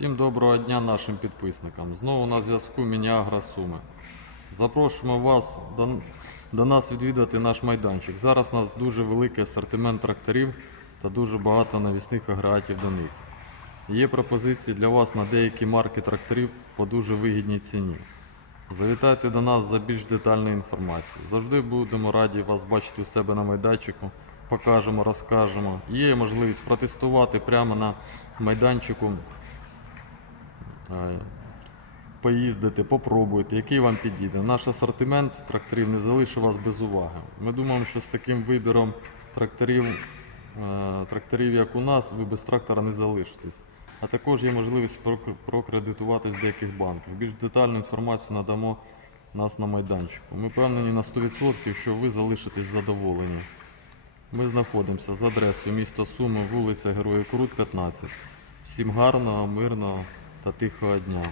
Всім доброго дня нашим підписникам. Знову на зв'язку Мініагра Суми. Запрошуємо вас до, до нас відвідати наш майданчик. Зараз у нас дуже великий асортимент тракторів та дуже багато навісних агрегатів до них. Є пропозиції для вас на деякі марки тракторів по дуже вигідній ціні. Завітайте до нас за більш детальною інформацією. Завжди будемо раді вас бачити у себе на майданчику. Покажемо, розкажемо. Є можливість протестувати прямо на майданчику Е, поїздити, попробуйте, який вам підійде. Наш асортимент тракторів не залишив вас без уваги. Ми думаємо, що з таким вибіром тракторів, е, тракторів як у нас, ви без трактора не залишитесь. А також є можливість прокр- прокредитувати в деяких банках. Більш детальну інформацію надамо нас на майданчику. Ми впевнені на 100%, що ви залишитесь задоволені. Ми знаходимося з адресою міста Суми, вулиця Героїв Крут, 15. Всім гарного, мирного та тихого дня.